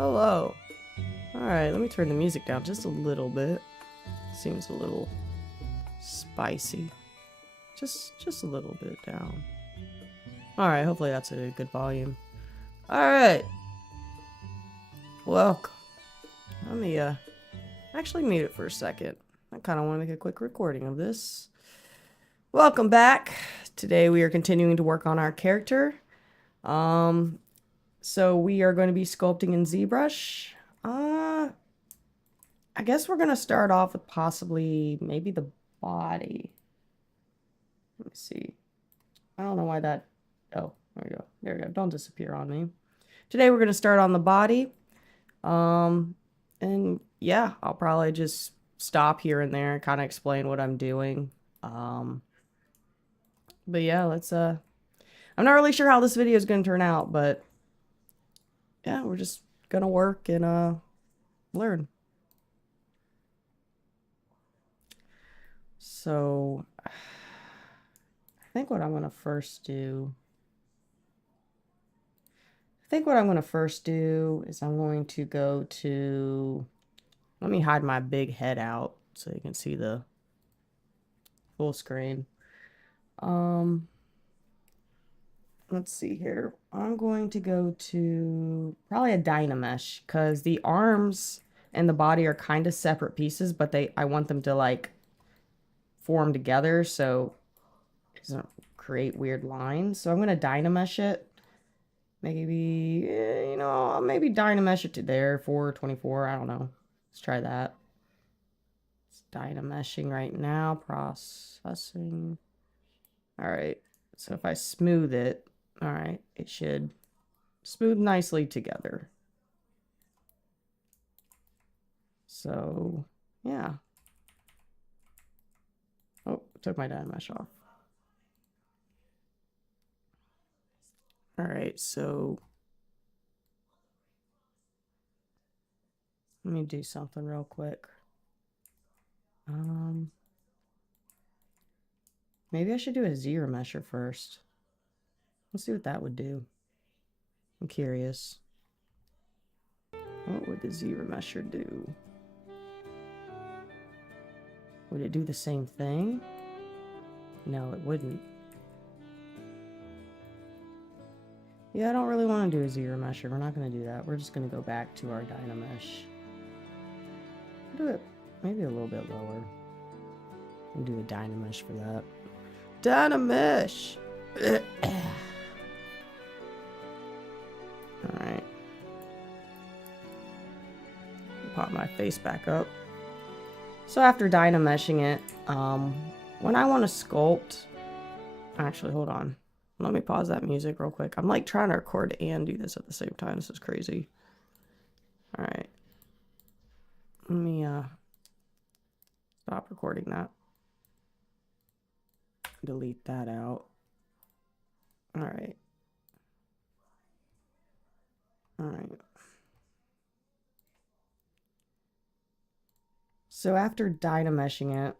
Hello. Alright, let me turn the music down just a little bit. Seems a little spicy. Just a little bit down. Alright, hopefully that's a good volume. Alright. Welcome. Let me actually mute it for a second. I kind of want to make a quick recording of this. Welcome back. Today we are continuing to work on our character. So we are going to be sculpting in ZBrush. I guess we're going to start off with possibly maybe the body. Let me see. I don't know why that... Oh, there we go. There we go. Don't disappear on me. Today we're going to start on the body. And yeah, I'll probably just stop here and there and kind of explain what I'm doing. But yeah, let's... I'm not really sure how this video is going to turn out, but... yeah, we're just going to work and learn. So, I think what I'm going to first do... is I'm going to go to... Let me hide my big head out so you can see the full screen. Let's see here. I'm going to go to probably a Dynamesh because the arms and the body are kind of separate pieces, but I want them to like form together so it doesn't create weird lines. So I'm going to Dynamesh it. Maybe, you know, maybe Dynamesh it to there, 424. I don't know. Let's try that. It's Dynameshing right now. Processing. All right. So if I smooth it, all right, it should smooth nicely together. So, yeah. Oh, took my Dynamesh off. All right, so let me do something real quick. Maybe I should do a ZBrush first. Let's see what that would do. I'm curious. What would the ZBrush do? Would it do the same thing? No, it wouldn't. Yeah, I don't really want to do a ZBrush. We're not going to do that. We're just going to go back to our Dynamesh. Do it maybe a little bit lower. We'll do a Dynamesh for that. Dynamesh! Alright. Pop my face back up. So after Dynameshing it, when I want to sculpt... Actually, hold on. Let me pause that music real quick. I'm like trying to record and do this at the same time. This is crazy. Alright. Let me stop recording that. Delete that out. Alright. Alright. So after Dynameshing it,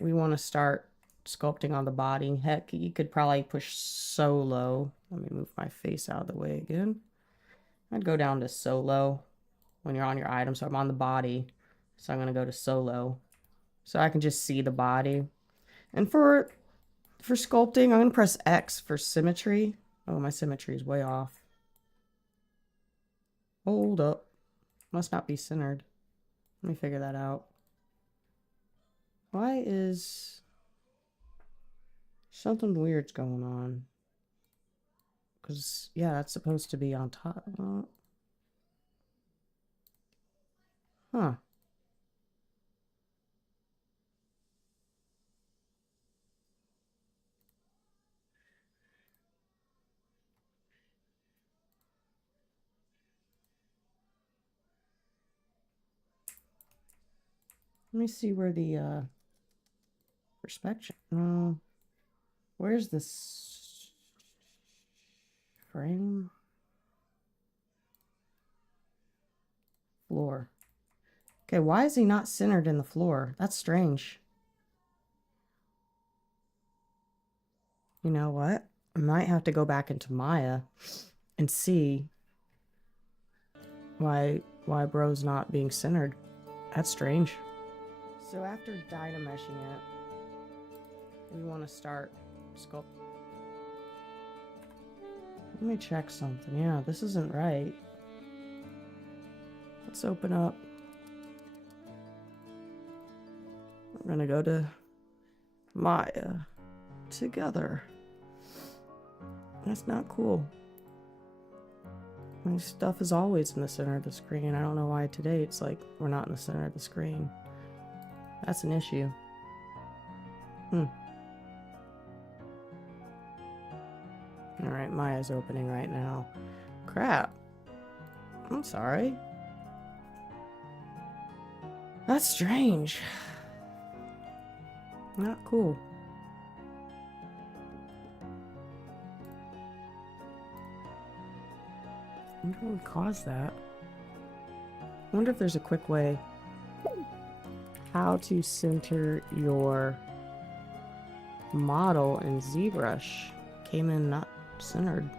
we want to start sculpting on the body. Heck, you could probably push solo. Let me move my face out of the way again. I'd go down to solo when you're on your item. So I'm on the body. So I'm going to go to solo. So I can just see the body. And for sculpting, I'm going to press X for symmetry. Oh, my symmetry is way off. Hold up. Must not be centered. Let me figure that out. Why is... something weird's going on? Because, yeah, that's supposed to be on top. Huh. Let me see where the perspective... where's this frame? Floor. Okay, why is he not centered in the floor? That's strange. You know what? I might have to go back into Maya and see why bro's not being centered. That's strange. So after dynameshing it, we want to start sculpting. Let me check something. Yeah, this isn't right. Let's open up. We're gonna go to Maya together. That's not cool. My stuff is always in the center of the screen. I don't know why today it's like we're not in the center of the screen. That's an issue. Alright, Maya's opening right now. Crap. I'm sorry. That's strange. Not cool. I wonder what would cause that. I wonder if there's a quick way. How to center your model in ZBrush. Came in not centered.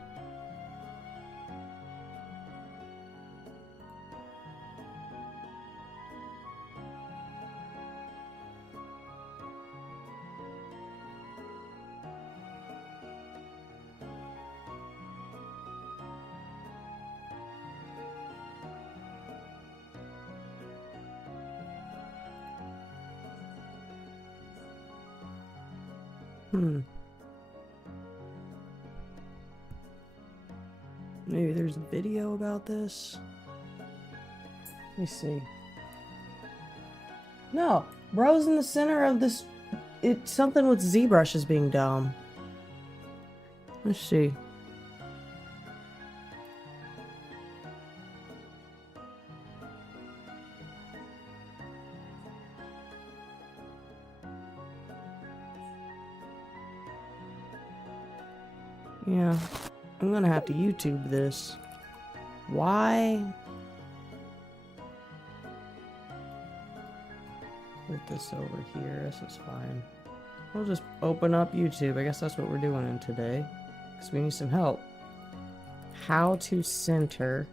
Maybe there's a video about this. Let me see. No, bro's in the center of this. It's something with ZBrush is being dumb. Let's see. Yeah, I'm gonna have to YouTube this. Why? Put this over here. This is fine. We'll just open up YouTube. I guess that's what we're doing in today. Because we need some help. How to center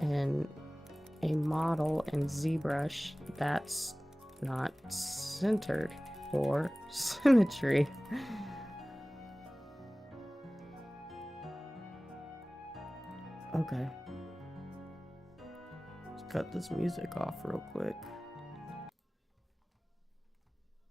a model in ZBrush that's not centered for symmetry. Okay. Let's cut this music off real quick.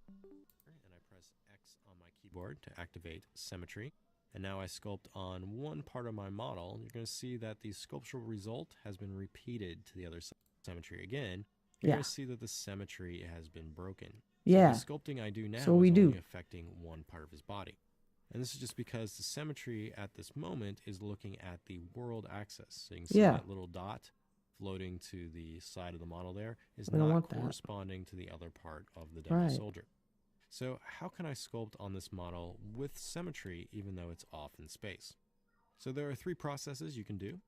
And I press X on my keyboard to activate symmetry. And now I sculpt on one part of my model. You're going to see that the sculptural result has been repeated to the other symmetry again. You're going to see that the symmetry has been broken. Yeah. So the sculpting I do now is only affecting one part of his body. And this is just because the symmetry at this moment is looking at the world axis. So you can see that little dot floating to the side of the model there is not corresponding to the other part of the demo soldier. So how can I sculpt on this model with symmetry even though it's off in space? So there are three processes you can do.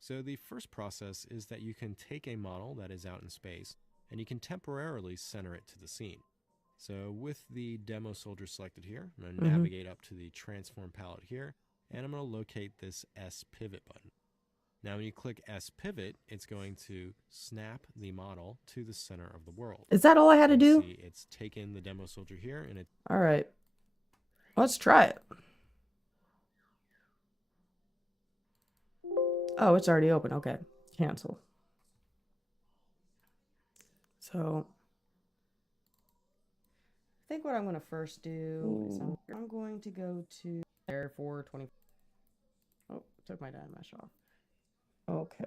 So the first process is that you can take a model that is out in space and you can temporarily center it to the scene. So with the demo soldier selected here, I'm going to navigate up to the transform palette here, and I'm going to locate this S pivot button. Now when you click S pivot, it's going to snap the model to the center of the world. Is that all I had to do? See, it's taken the demo soldier here and it... All right. Let's try it. Oh, it's already open. Okay. Cancel. So I think what I'm going to first do is I'm going to go to there for 20. Oh, took my dynamesh off. Okay.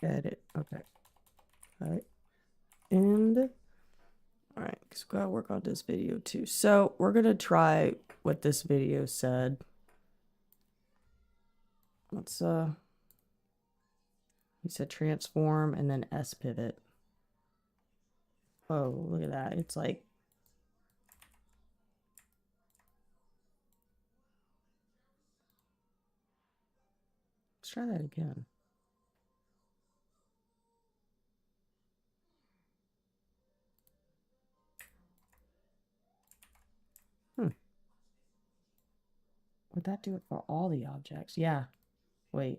Edit. Okay. All right. And all right, because we gotta work on this video too. So we're gonna try what this video said. Let's he said transform and then S pivot. Oh, look at that. It's like let's try that again. Would that do it for all the objects? Yeah. Wait.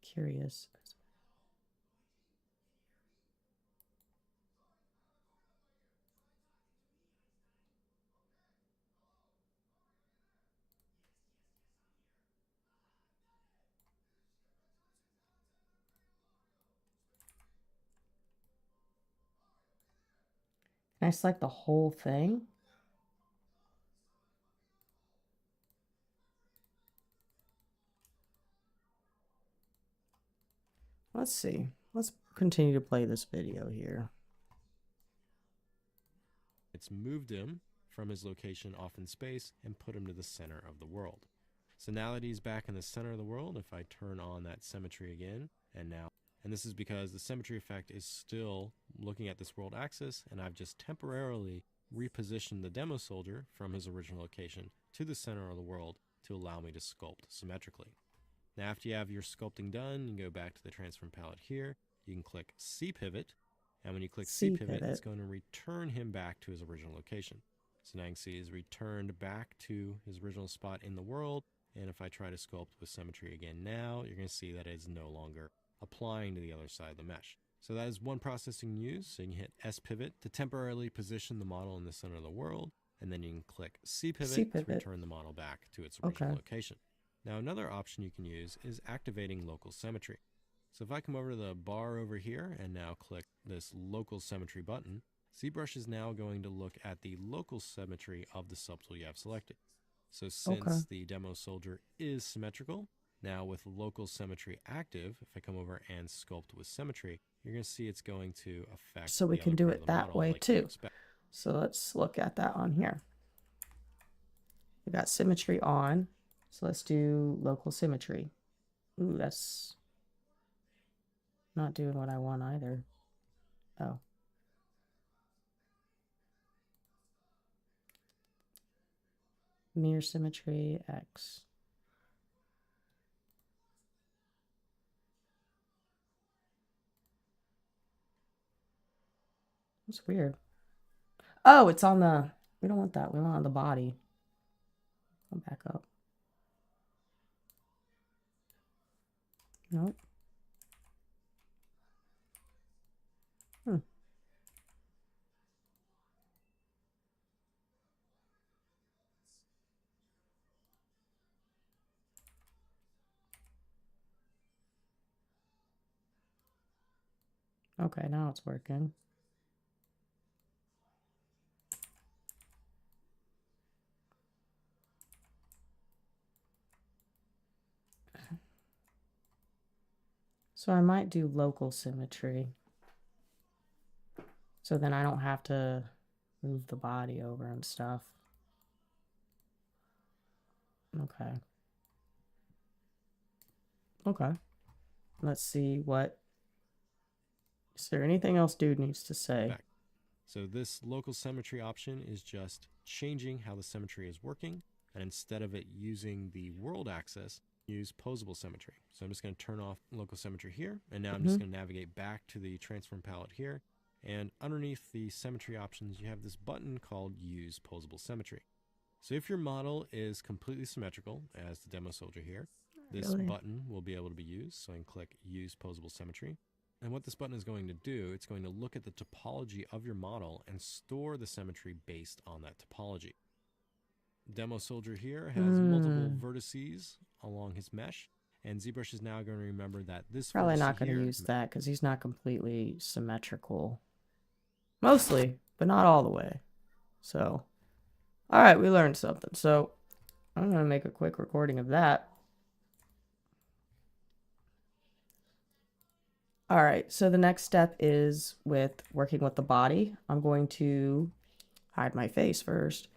Curious. Can I select the whole thing? Let's see. Let's continue to play this video here. It's moved him from his location off in space and put him to the center of the world. So now that he's back in the center of the world, if I turn on that symmetry again, and this is because the symmetry effect is still looking at this world axis, and I've just temporarily repositioned the demo soldier from his original location to the center of the world to allow me to sculpt symmetrically. Now, after you have your sculpting done, you can go back to the transform palette here. You can click C pivot, and when you click C pivot, it's going to return him back to his original location. So now you can see he's returned back to his original spot in the world. And if I try to sculpt with symmetry again now, you're going to see that it's no longer applying to the other side of the mesh. So that is one process you can use. So you can hit S pivot to temporarily position the model in the center of the world. And then you can click C pivot to return the model back to its original location. Now, another option you can use is activating local symmetry. So if I come over to the bar over here and now click this local symmetry button, ZBrush is now going to look at the local symmetry of the subtool you have selected. So since the demo soldier is symmetrical, now with local symmetry active, if I come over and sculpt with symmetry, you're going to see it's going to affect. So we can do it that way too. So let's look at that on here. We got symmetry on. So let's do local symmetry. Ooh, that's not doing what I want either. Oh. Mirror symmetry X. That's weird. Oh, it's on the, we don't want that. We want it on the body. Come back up. Nope. Okay, now it's working. So I might do local symmetry. So then I don't have to move the body over and stuff. Okay. Okay. Let's see what... Is there anything else dude needs to say? So this local symmetry option is just changing how the symmetry is working. And instead of it using the world axis, use posable symmetry. So I'm just going to turn off local symmetry here. And now I'm just going to navigate back to the transform palette here. And underneath the symmetry options, you have this button called Use Posable Symmetry. So if your model is completely symmetrical, as the demo soldier here, this button will be able to be used. So I can click Use Posable Symmetry. And what this button is going to do, it's going to look at the topology of your model and store the symmetry based on that topology. Demo soldier here has multiple vertices along his mesh, and ZBrush is now going to remember that this probably not going to use that because he's not completely symmetrical. Mostly, but not all the way. So, all right, we learned something. So I'm going to make a quick recording of that. All right, so the next step is with working with the body. I'm going to hide my face first.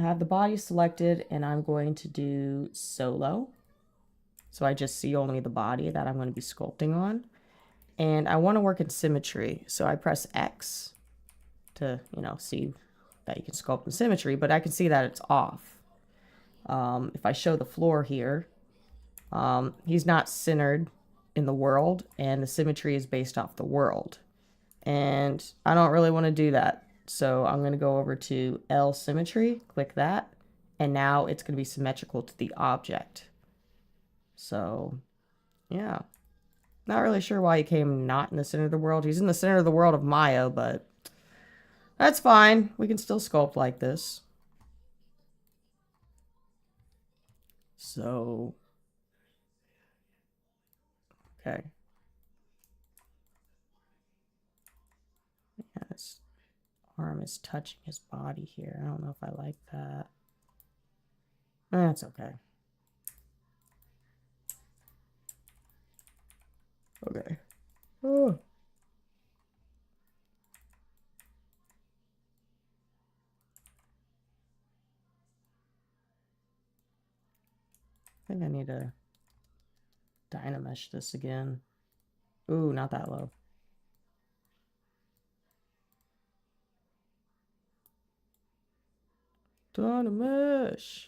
I have the body selected and I'm going to do solo. So I just see only the body that I'm going to be sculpting on. And I want to work in symmetry. So I press X to, you know, see that you can sculpt in symmetry, but I can see that it's off. If I show the floor here, he's not centered in the world and the symmetry is based off the world. And I don't really want to do that. So I'm going to go over to L symmetry, click that, and now it's going to be symmetrical to the object. So, yeah. Not really sure why he came not in the center of the world. He's in the center of the world of Maya, but that's fine. We can still sculpt like this. So, okay. Yeah, his arm is touching his body here. I don't know if I like that. That's okay. Okay. Oh. I think I need to dynamesh this again. Ooh, not that low. Dynamesh.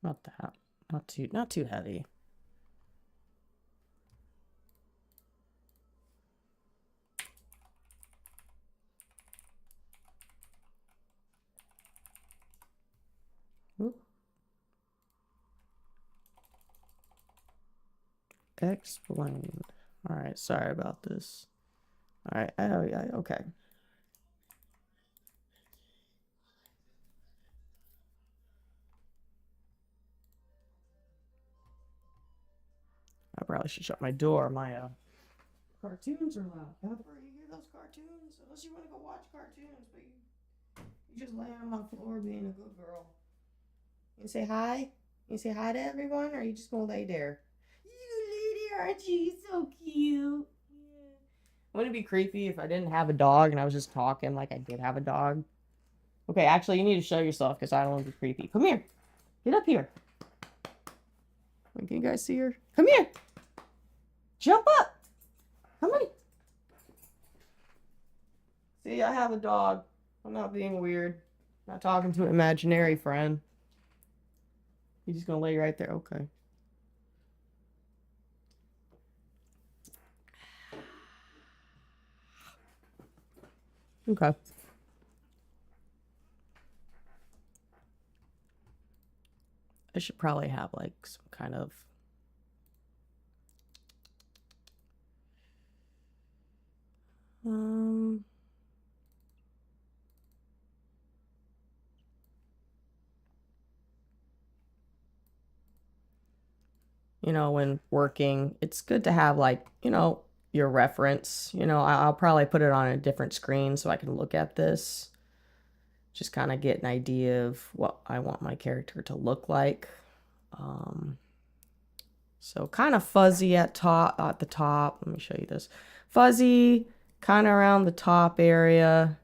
Not that. Not too heavy. Ooh. Explained. All right, sorry about this. All right, okay. I probably should shut my door. My cartoons are loud. Pepper, you hear those cartoons? Unless you want to go watch cartoons, but you just lay on my floor being a good girl. You say hi? You say hi to everyone, or are you just gonna lay there? You lay there, aren't you? You're so cute. Yeah. Wouldn't it be creepy if I didn't have a dog and I was just talking like I did have a dog? Okay, actually, you need to show yourself because I don't want to be creepy. Come here. Get up here. Wait, can you guys see her? Come here. Jump up. Come on. See, I have a dog. I'm not being weird. I'm not talking to an imaginary friend. He's just gonna lay right there. Okay. Okay. I should probably have like some kind of you know, when working, it's good to have like, you know, your reference. You know, I'll probably put it on a different screen so I can look at this. Just kind of get an idea of what I want my character to look like. So kind of fuzzy at the top. Let me show you this. Fuzzy, kind of around the top area,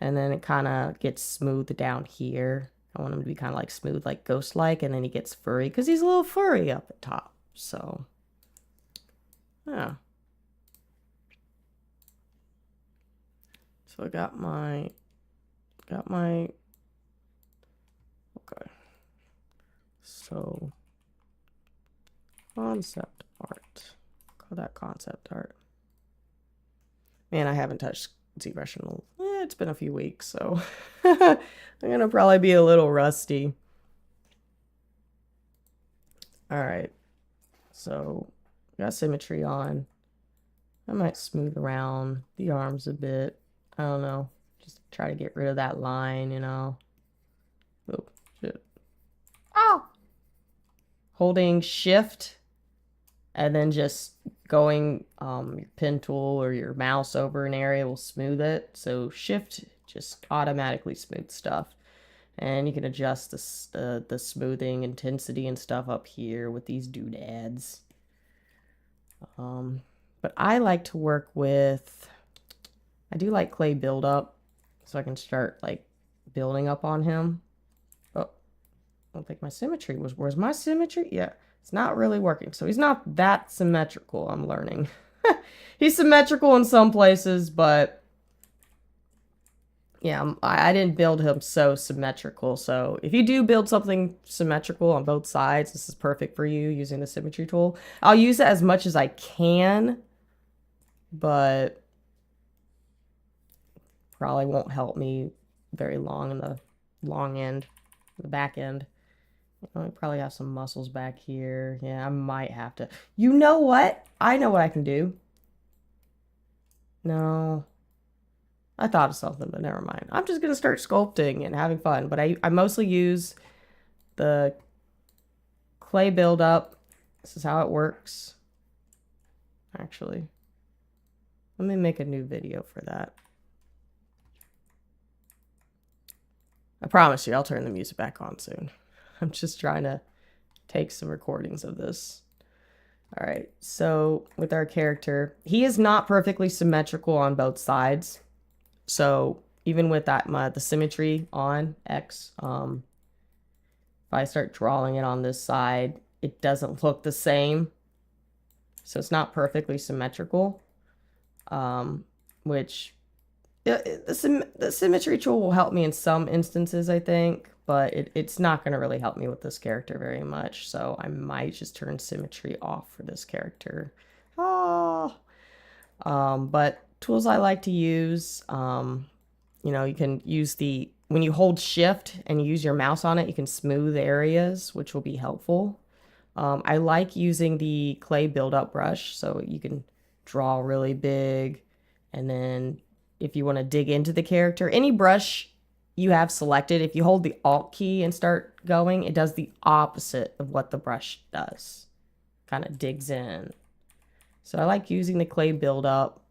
and then it kind of gets smooth down here. I want him to be kind of like smooth, like ghost-like, and then he gets furry because he's a little furry up at top. So, yeah. So I got my, okay. So, concept art. Call that concept art. Man, I haven't touched ZBrush in it's been a few weeks, so I'm gonna probably be a little rusty. All right, so got symmetry on. I might smooth around the arms a bit. I don't know, just try to get rid of that line, you know. Oh, shit. Oh! Holding shift and then just going your pen tool or your mouse over an area will smooth it. So shift just automatically smooth stuff. And you can adjust the smoothing intensity and stuff up here with these doodads. But I like to work with, I do like clay buildup, so I can start like building up on him. don't think my symmetry was. Where's my symmetry? Yeah, it's not really working. So he's not that symmetrical, I'm learning. He's symmetrical in some places, but yeah, I didn't build him so symmetrical. So if you do build something symmetrical on both sides, this is perfect for you using the symmetry tool. I'll use it as much as I can, but probably won't help me very long in the long end, the back end. I probably have some muscles back here. Yeah, I might have to. You know what? I know what I can do. No. I thought of something, but never mind. I'm just going to start sculpting and having fun. But I mostly use the clay buildup. This is how it works. Actually, let me make a new video for that. I promise you, I'll turn the music back on soon. I'm just trying to take some recordings of this. All right, so with our character, he is not perfectly symmetrical on both sides. So even with that, the symmetry on X, if I start drawing it on this side, it doesn't look the same. So it's not perfectly symmetrical, which the symmetry tool will help me in some instances, I think, but it's not going to really help me with this character very much. So I might just turn symmetry off for this character. Oh, but tools I like to use, you know, you can use when you hold shift and you use your mouse on it, you can smooth areas, which will be helpful. I like using the clay build-up brush, so you can draw really big, and then if you want to dig into the character, any brush you have selected, if you hold the Alt key and start going, it does the opposite of what the brush does. Kind of digs in. So I like using the clay build-up.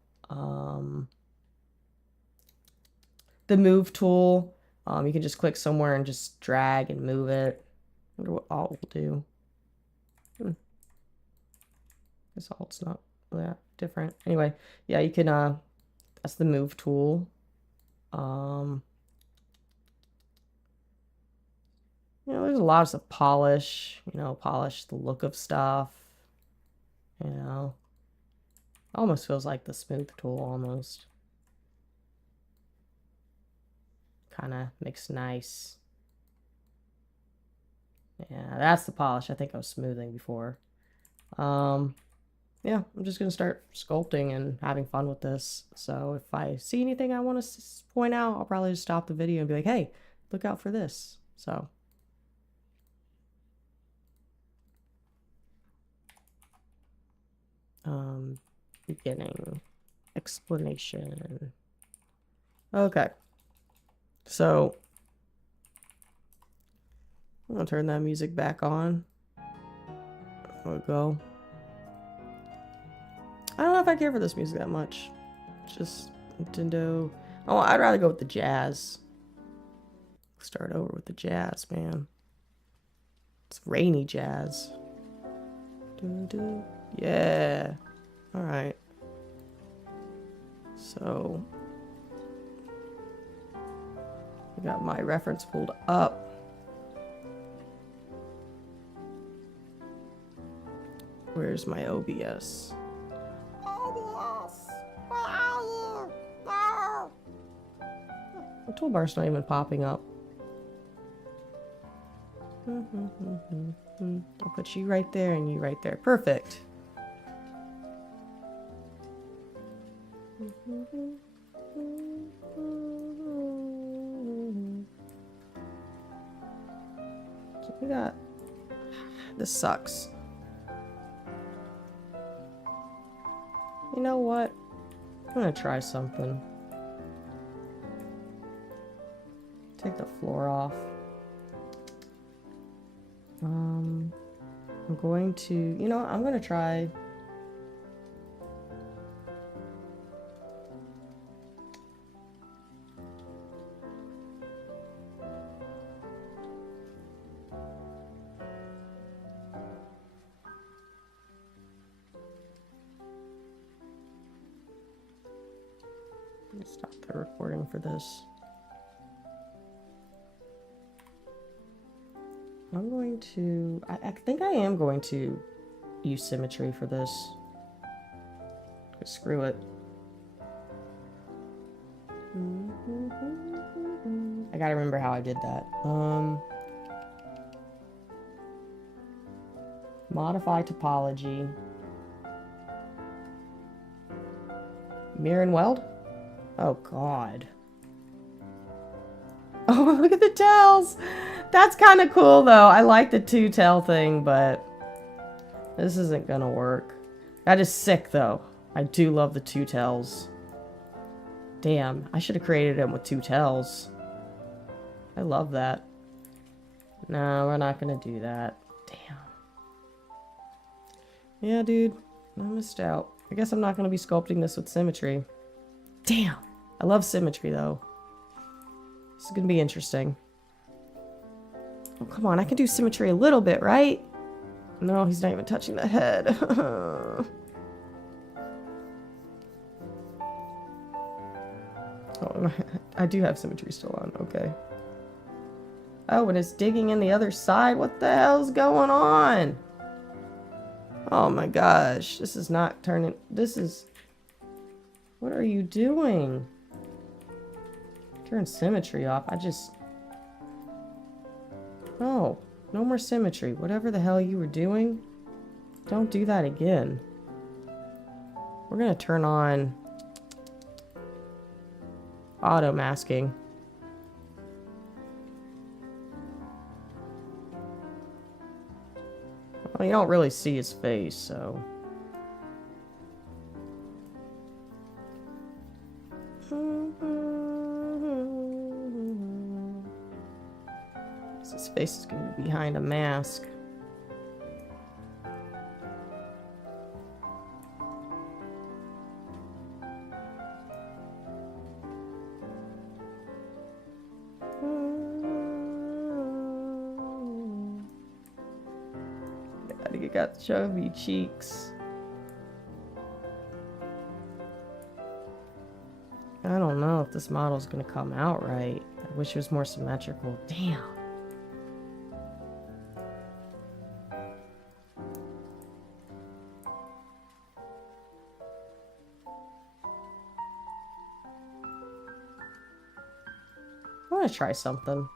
The move tool, you can just click somewhere and just drag and move it. I wonder what Alt will do. This Alt's not that different. Anyway, yeah, you can, that's the move tool. You know, there's a lot of stuff. Polish, you know, polish the look of stuff. You know, almost feels like the smooth tool almost. Kind of makes nice. Yeah, that's the polish. I think I was smoothing before. Yeah, I'm just going to start sculpting and having fun with this. So if I see anything I want to point out, I'll probably just stop the video and be like, hey, look out for this. So. Beginning. Explanation. Okay. So, I'm going to turn that music back on. There we go. I don't know if I care for this music that much. It's just Nintendo. Oh, I'd rather go with the jazz. Start over with the jazz, man. It's rainy jazz. Yeah. All right. So, I got my reference pulled up. Where's my OBS? The toolbar's not even popping up. I'll put you right there and you right there. Perfect. So we got... This sucks. You know what? I'm gonna try something. Take the floor off. I'm going to... You know what? I'm gonna try... Stop the recording for this. I'm going to... I think I am going to use symmetry for this. Screw it. I gotta remember how I did that. Modify topology. Mirror and weld? Oh, God. Oh, look at the tails! That's kind of cool, though. I like the two-tail thing, but this isn't gonna work. That is sick, though. I do love the two tails. Damn, I should have created him with two tails. I love that. No, we're not gonna do that. Damn. Yeah, dude. I missed out. I guess I'm not gonna be sculpting this with symmetry. Damn. I love symmetry, though. This is gonna be interesting. Oh, come on. I can do symmetry a little bit, right? No, he's not even touching the head. Oh, I do have symmetry still on. Okay. Oh, and it's digging in the other side. What the hell's going on? Oh my gosh. This is not turning... This is... What are you doing? Turn symmetry off. I just... Oh, no more symmetry. Whatever the hell you were doing, don't do that again. We're gonna turn on auto masking. Well, you don't really see his face, so... His face is going to be behind a mask. You got chubby cheeks. I don't know if this model's gonna come out right. I wish it was more symmetrical. Damn. I want to try something.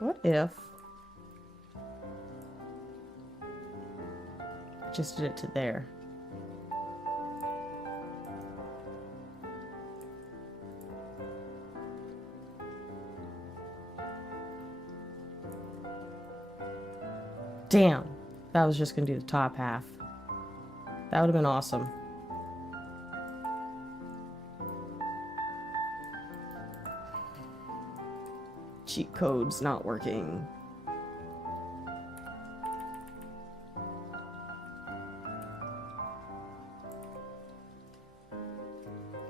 What if I just did it to there? Damn. That was just going to do the top half. That would have been awesome. Cheat code's not working.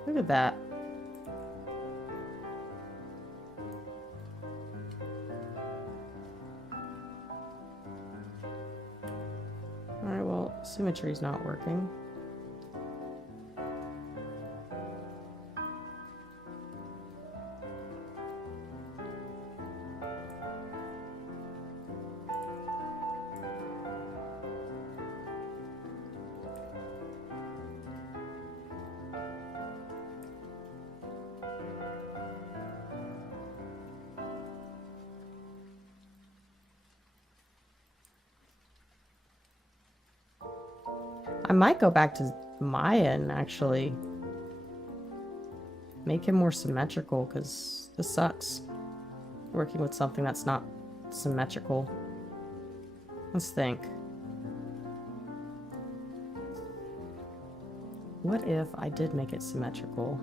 Look at that. Alright, well, symmetry's not working. I might go back to Maya and actually make him more symmetrical, because this sucks. Working with something that's not symmetrical. Let's think. What if I did make it symmetrical?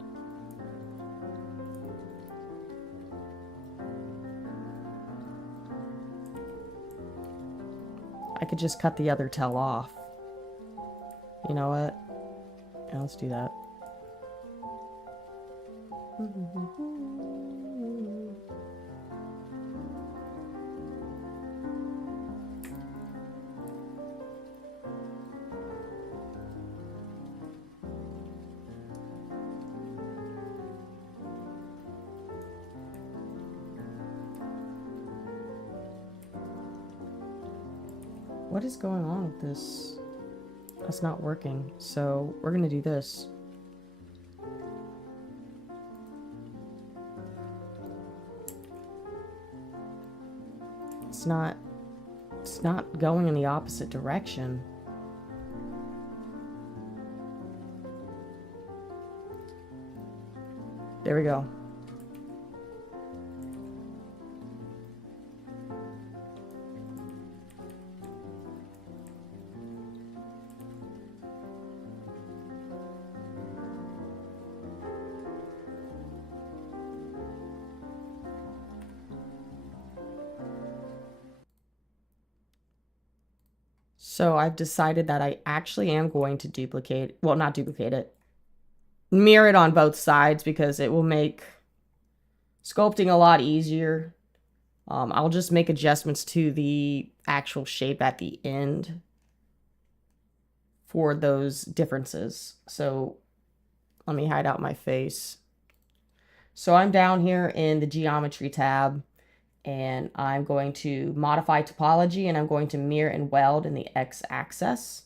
I could just cut the other tail off. You know what? Yeah, let's do that. what is going on with this? That's not working. So we're gonna do this. It's not going in the opposite direction. There we go. So I've decided that I actually am going to duplicate, well, not duplicate it, mirror it on both sides because it will make sculpting a lot easier. I'll just make adjustments to the actual shape at the end for those differences. So let me hide out my face. So I'm down here in the geometry tab, and I'm going to modify topology, and I'm going to mirror and weld in the x-axis.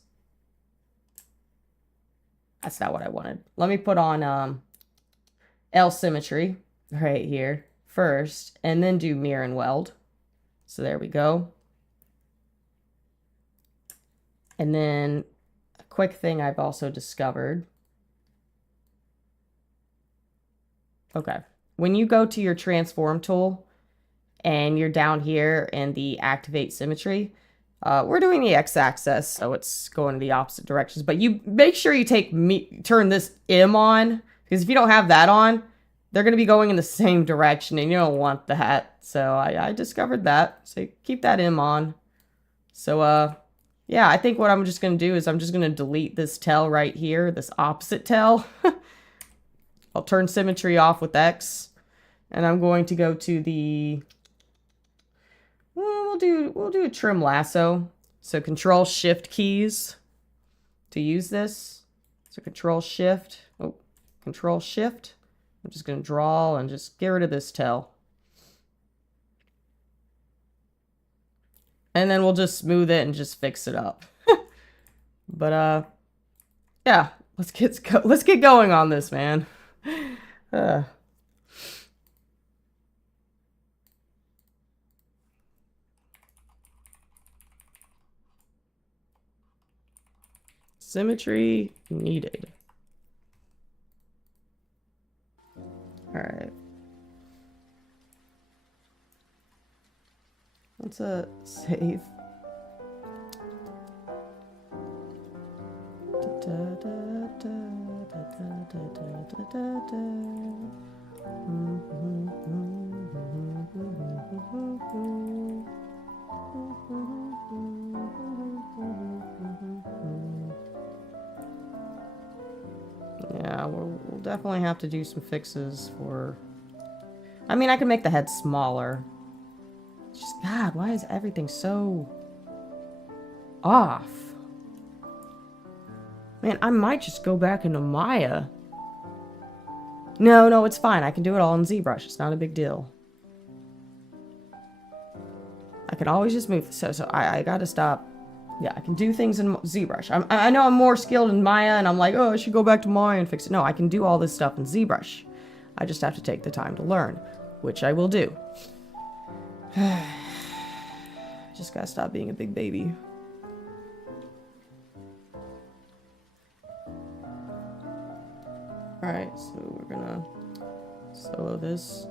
That's not what I wanted. Let me put on L symmetry right here first, and then do mirror and weld. So there we go. And then a quick thing I've also discovered. Okay, when you go to your transform tool and you're down here in the activate symmetry, we're doing the x-axis, so it's going in the opposite directions. But you make sure you turn this M on, because if you don't have that on, they're going to be going in the same direction, and you don't want that. So I discovered that. So keep that M on. So yeah, I think what I'm just going to do is I'm just going to delete this tail right here, this opposite tail. I'll turn symmetry off with X, and I'm going to go to the, well, we'll do a trim lasso. So Control Shift keys to use this. So Control Shift. I'm just going to draw and just get rid of this tail. And then we'll just smooth it and just fix it up. But yeah, let's get going on this, man. Symmetry needed. All right. Let's save. Yeah, we'll definitely have to do some fixes for... I mean, I can make the head smaller. It's just, God, why is everything so off? Man, I might just go back into Maya. No, it's fine. I can do it all in ZBrush. It's not a big deal. I can always just move. So I gotta stop. Yeah, I can do things in ZBrush. I know I'm more skilled in Maya, and I'm like, oh, I should go back to Maya and fix it. No, I can do all this stuff in ZBrush. I just have to take the time to learn, which I will do. Just gotta stop being a big baby. Alright, so we're gonna solo this.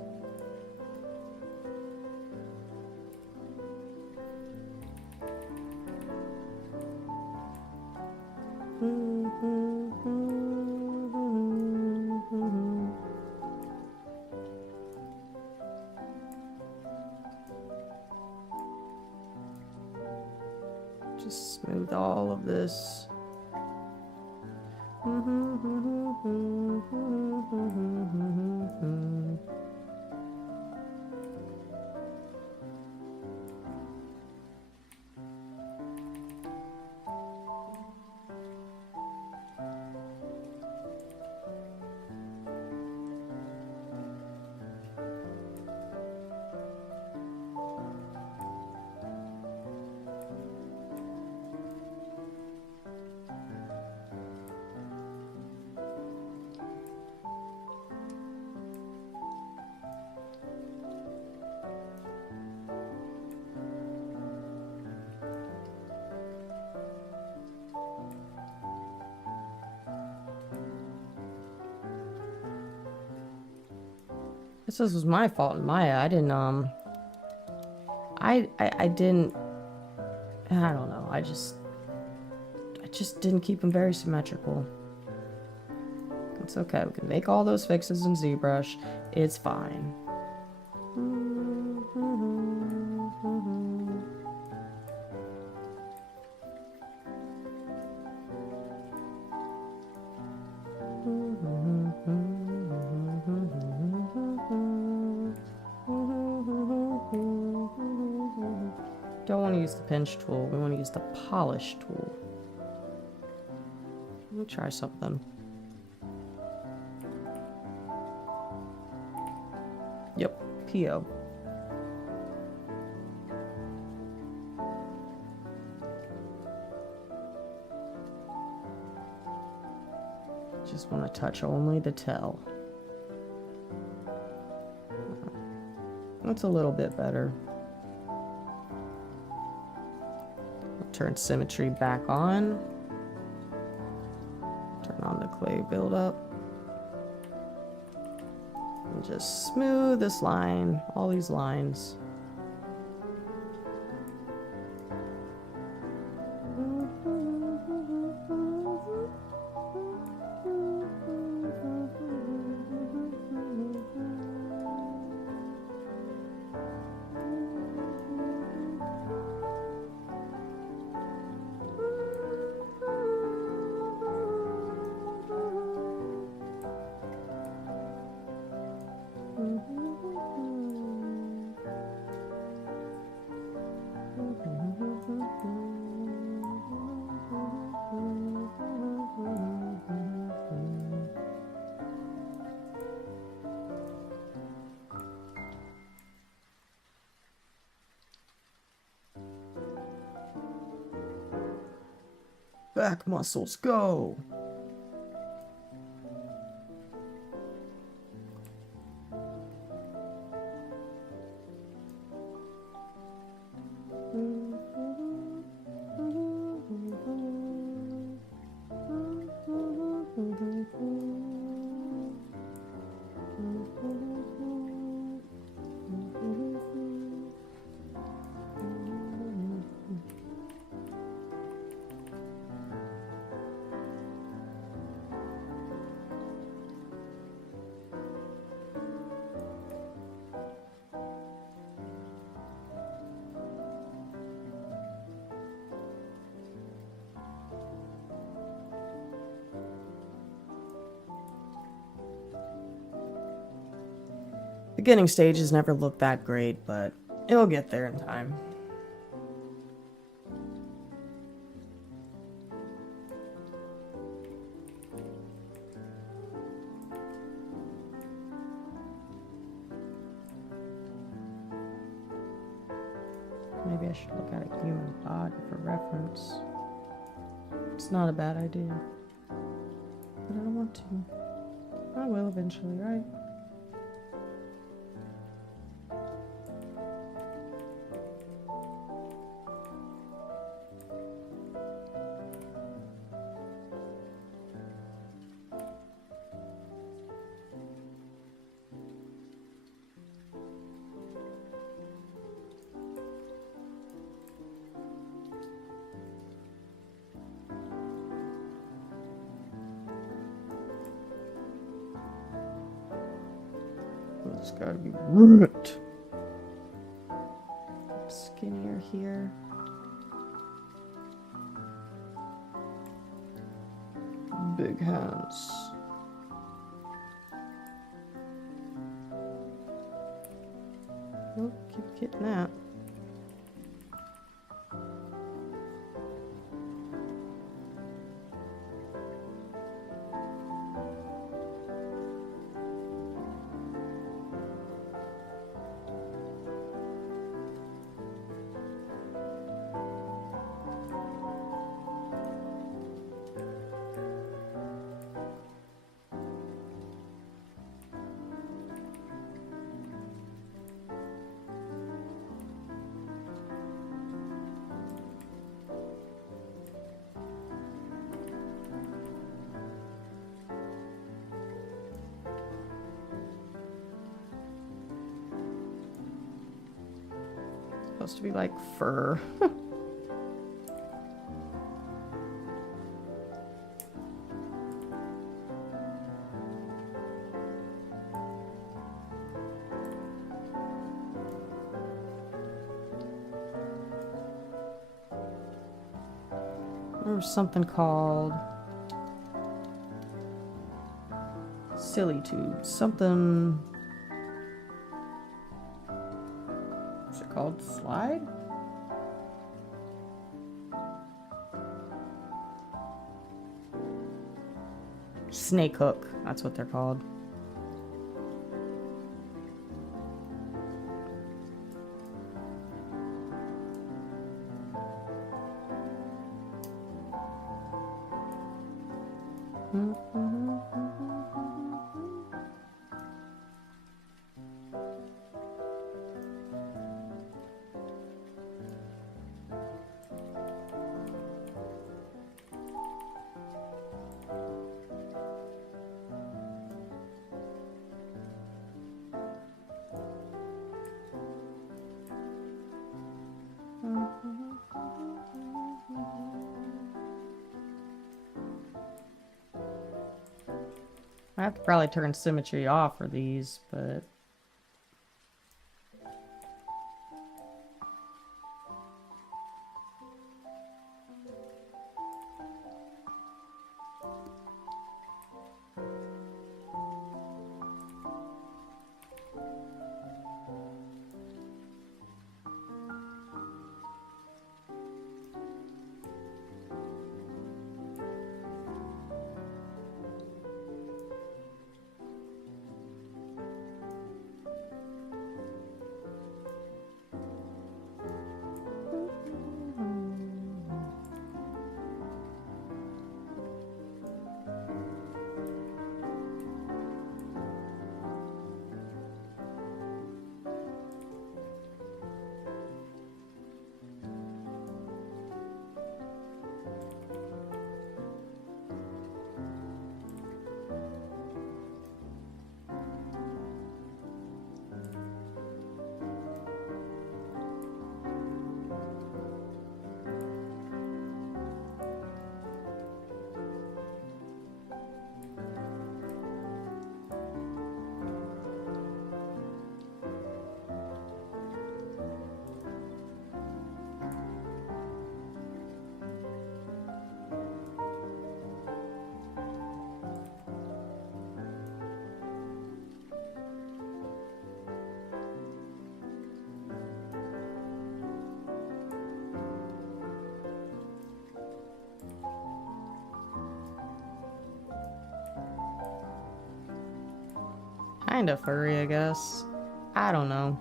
Just smooth all of this. This was my fault and Maya. I didn't, I didn't, I don't know. I just didn't keep them very symmetrical. It's okay. We can make all those fixes in ZBrush. It's fine. Don't want to use the pinch tool. We want to use the polish tool. Let me try something. Yep, PO. Just want to touch only the tail. That's a little bit better. I'll turn symmetry back on. Turn on the clay buildup. And just smooth this line, all these lines. Back muscles, go! Beginning stages never look that great, but it'll get there in time. Maybe I should look at a human body for reference. It's not a bad idea. But I don't want to. I will eventually, right? It's gotta be ripped. Skinnier here. Big hands. Nope, keep getting that. supposed to be like fur. There was something called silly tube. Something. What's it called? Slide? Snake hook. That's what they're called. I have to probably turn symmetry off for these, but kind of furry, I guess. I don't know.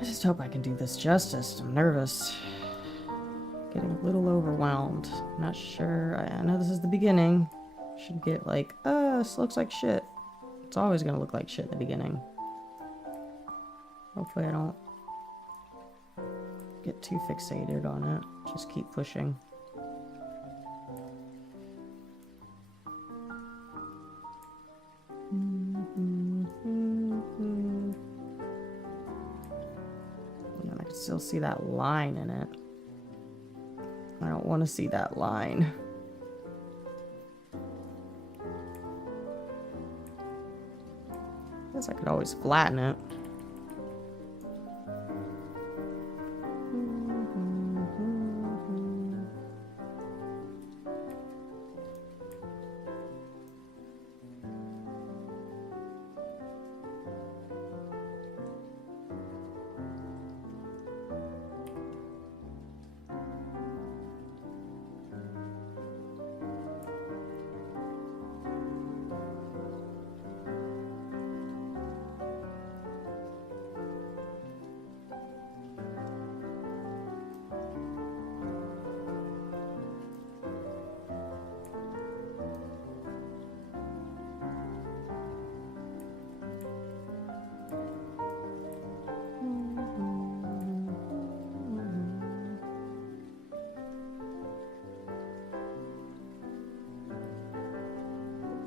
I just hope I can do this justice. I'm nervous. Getting a little overwhelmed. Not sure. I know this is the beginning. Should get like, this looks like shit. It's always gonna look like shit in the beginning. Hopefully I don't get too fixated on it. Just keep pushing. Yeah, I can still see that line in it. I don't want to see that line. Guess I could always flatten it.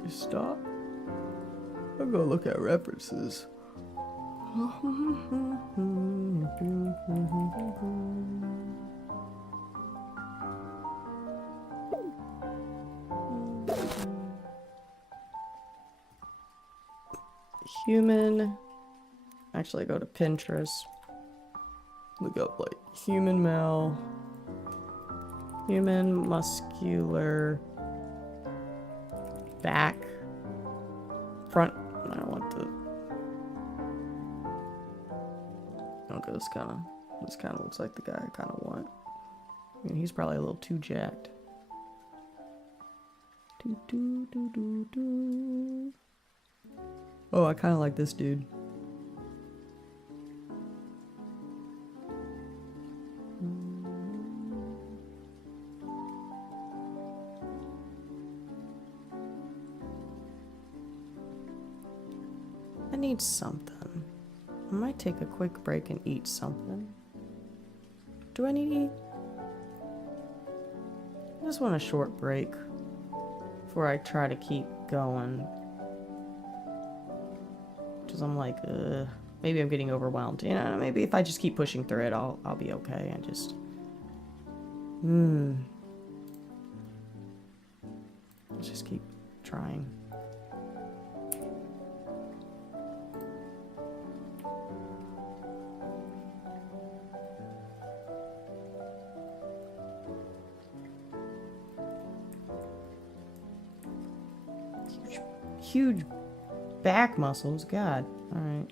Stop. I'll go look at references. Human. Actually, go to Pinterest. Look up like human male. Human muscular back. Front. I don't want the. Okay, this kind of looks like the guy I kind of want. I mean, he's probably a little too jacked. Oh, I kind of like this dude. I need something. I might take a quick break and eat something. Do I need to eat? I just want a short break before I try to keep going. Because I'm like, maybe I'm getting overwhelmed. You know, maybe if I just keep pushing through it, I'll be okay. I just, let's just keep trying. Huge back muscles, God. All right.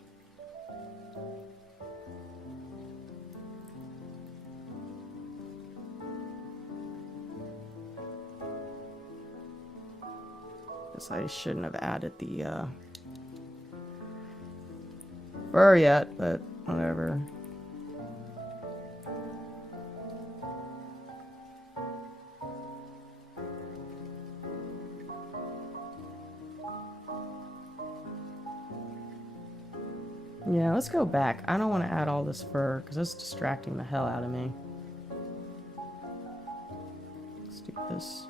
Guess I shouldn't have added the fur yet, but whatever. Yeah, let's go back. I don't want to add all this fur because it's distracting the hell out of me. Let's do this.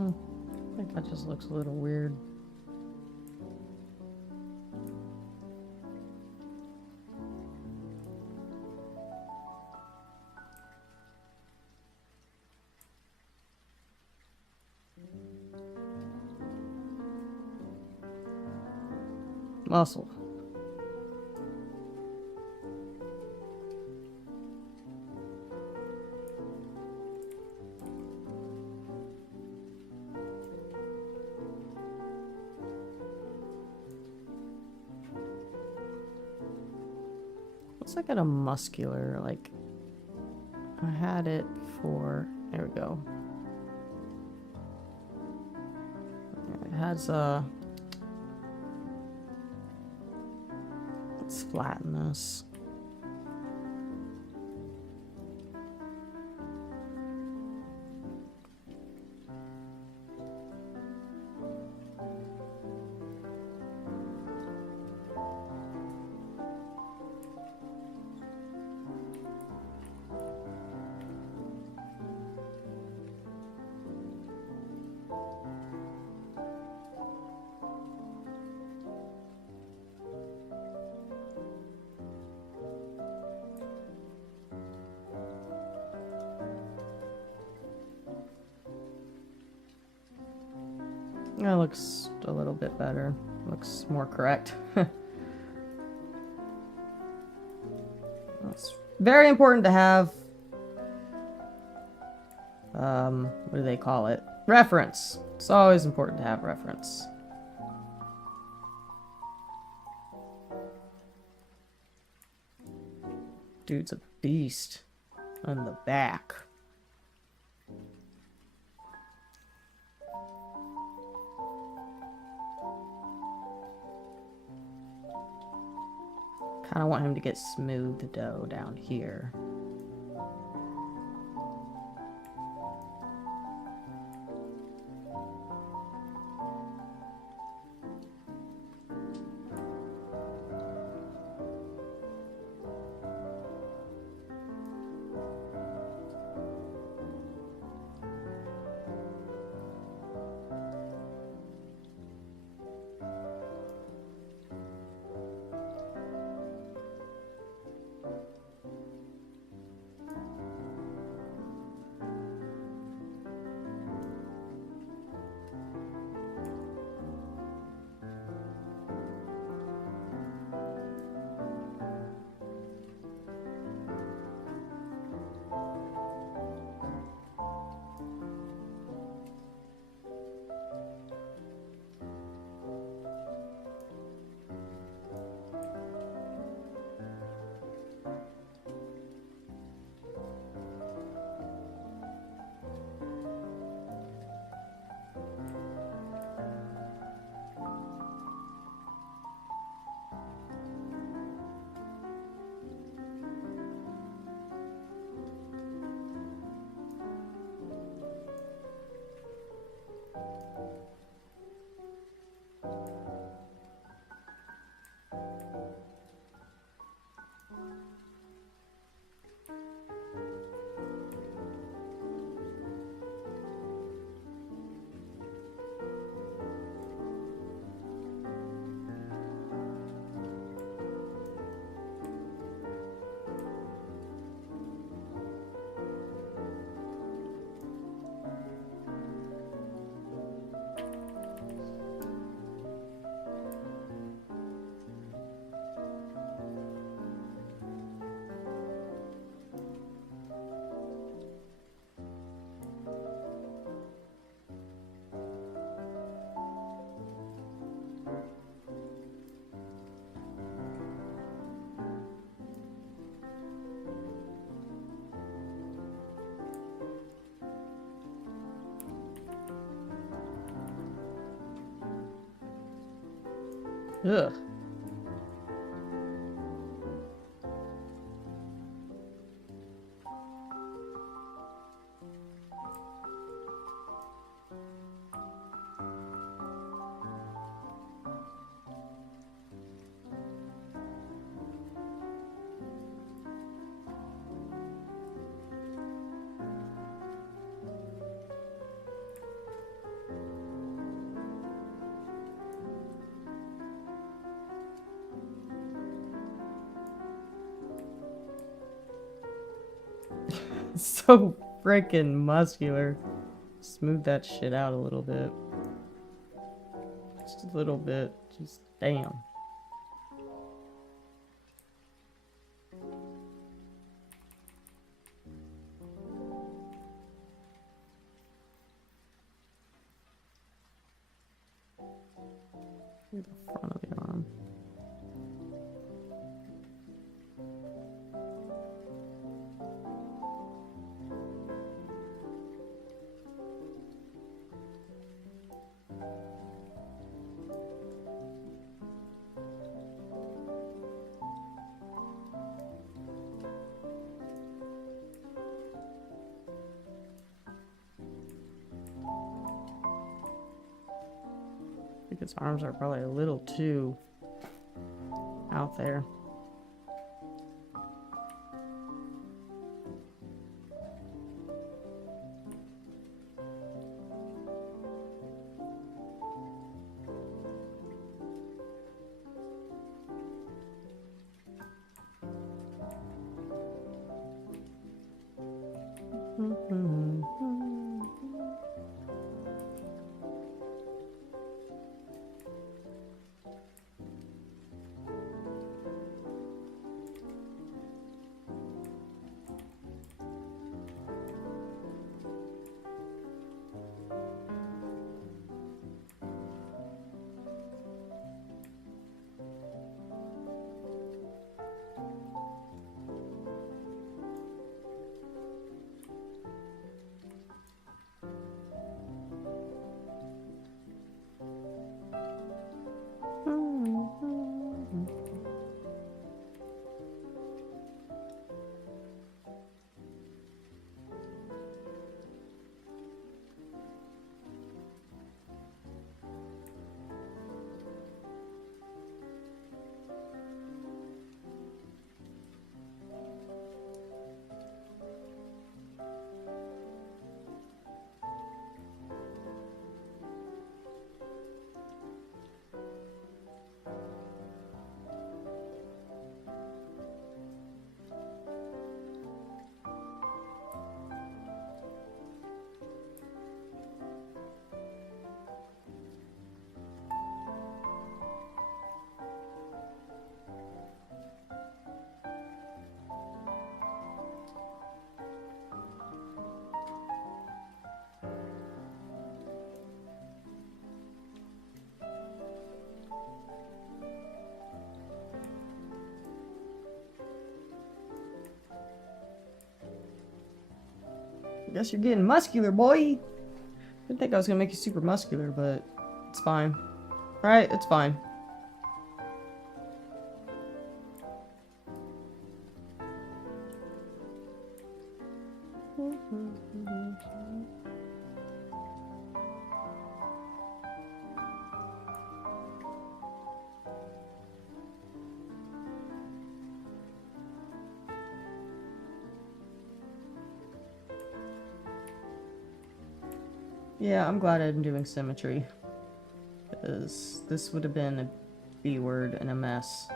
I think that just looks a little weird. Muscle. Looks like a muscular, like I had it before. There we go. It has a. Let's flatten this. That looks a little bit better. Looks more correct. It's very important to have, what do they call it? Reference. It's always important to have reference. Dude's a beast on the back. Kind of want him to get smooth dough down here. Ugh. So freaking muscular. Smooth that shit out a little bit. Just a little bit. Just damn. The front of the arm. I think his arms are probably a little too out there. I guess you're getting muscular, boy. Didn't think I was gonna make you super muscular, but it's fine. Right? It's fine. Yeah, I'm glad I'm doing symmetry. Because this would have been a B word and a mess.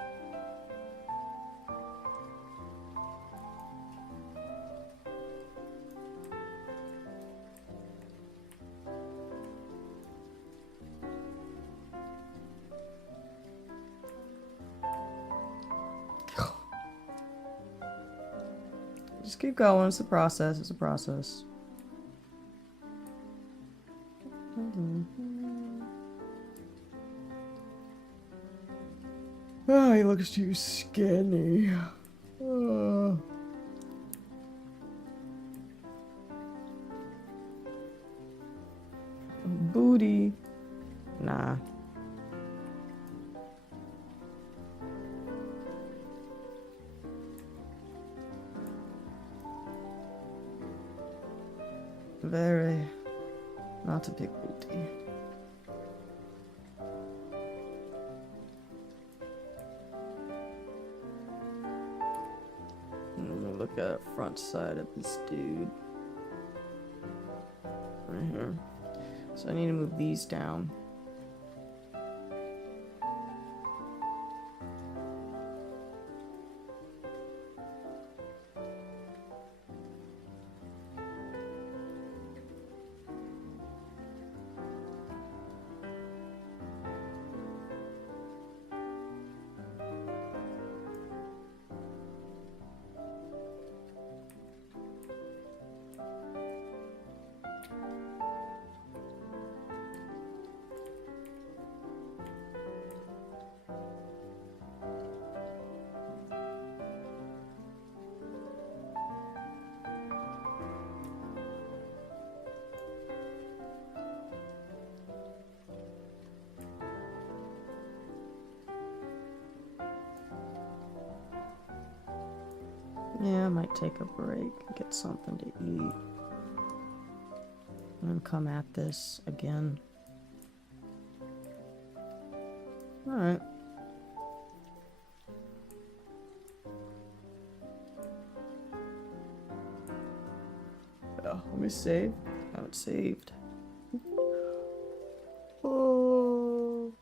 Just keep going. It's a process. It's a process. Oh, he looks too skinny. Booty. Nah. Very not a big booty. Look at the front side of this dude. Right here. So I need to move these down. Yeah, I might take a break, get something to eat, and then come at this again. Alright. Let me save. I haven't saved. Oh.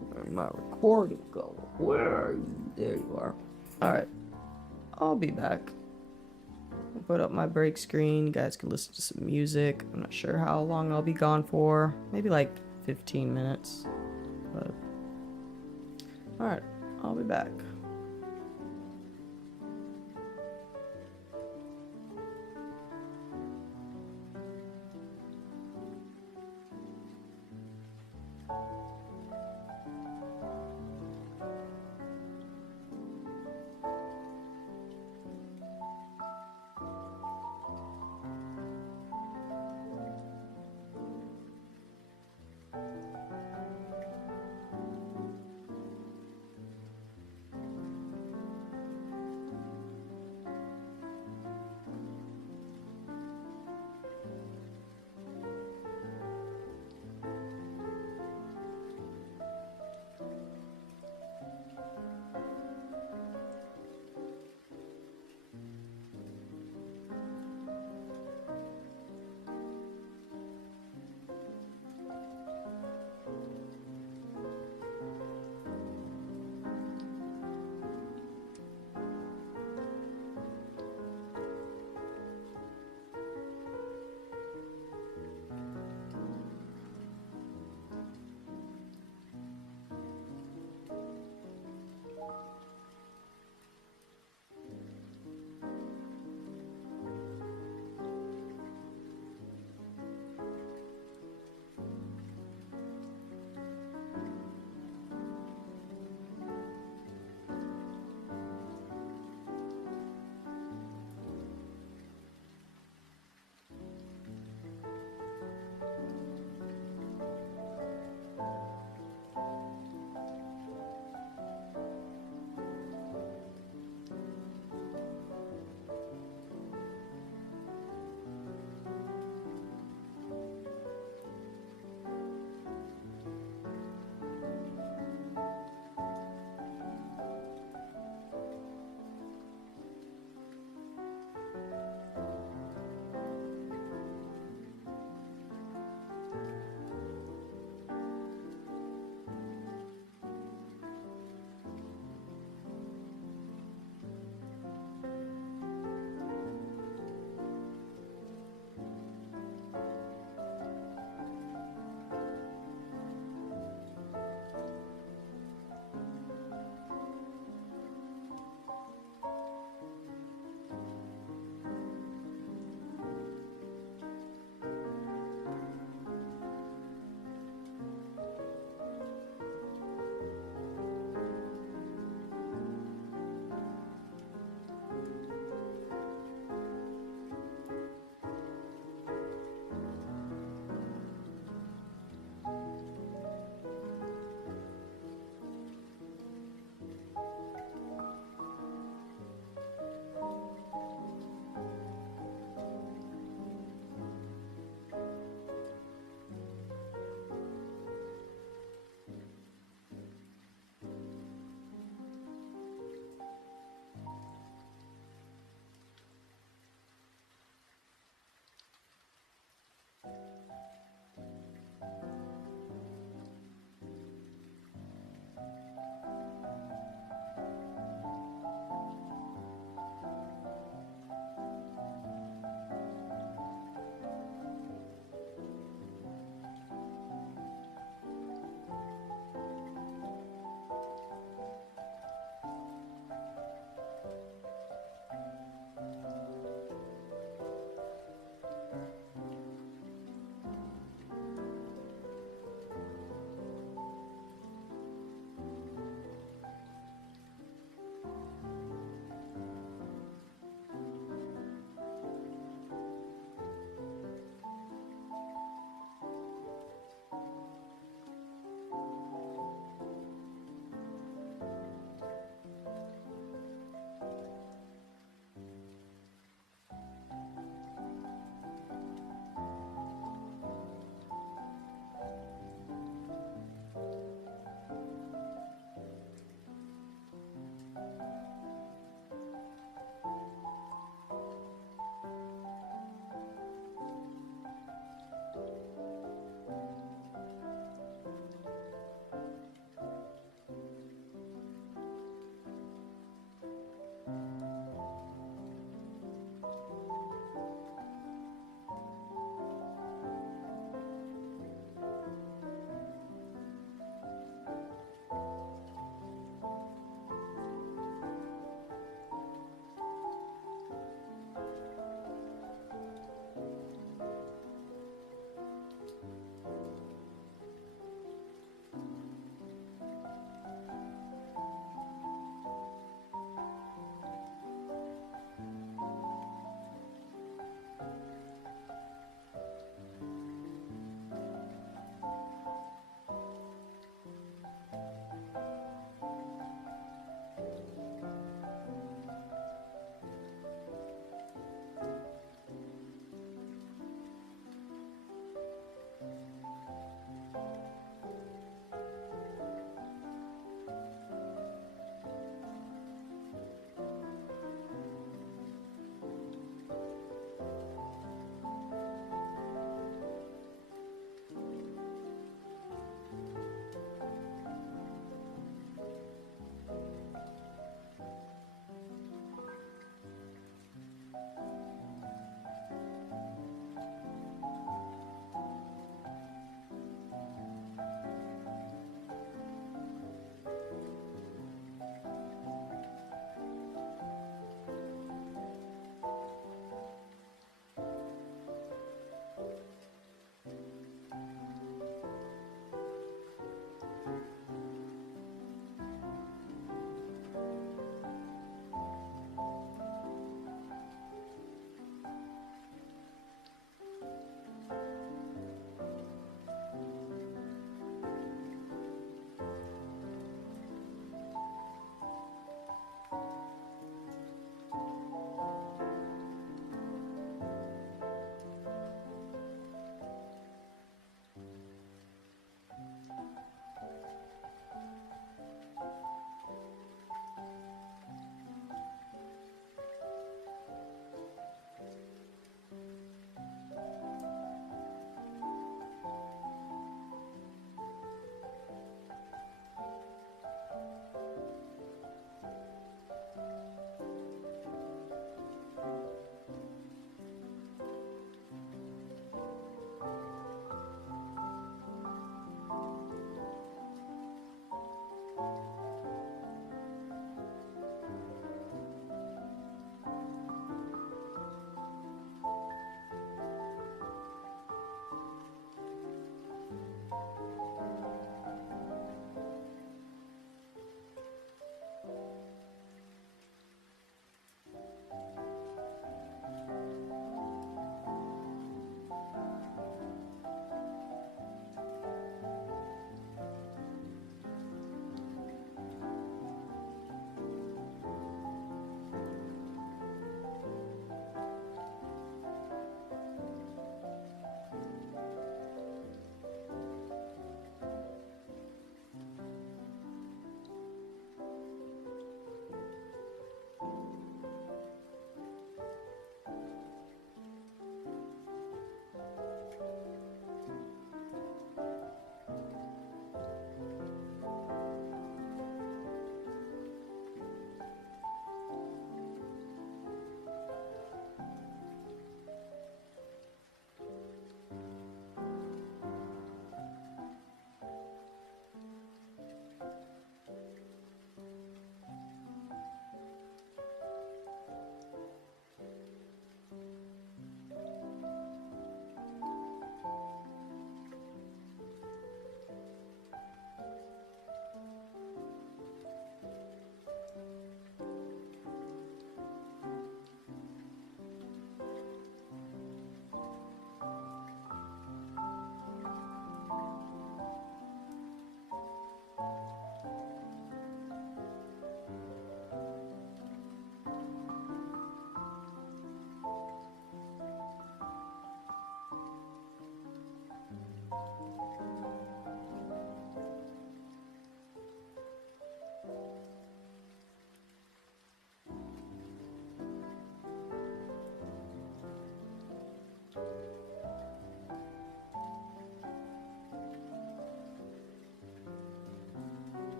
Where'd my recording go? Where are you? There you are. Alright. I'll be back. I'll put up my break screen. You guys can listen to some music. I'm not sure how long I'll be gone for. Maybe like 15 minutes. But alright, I'll be back.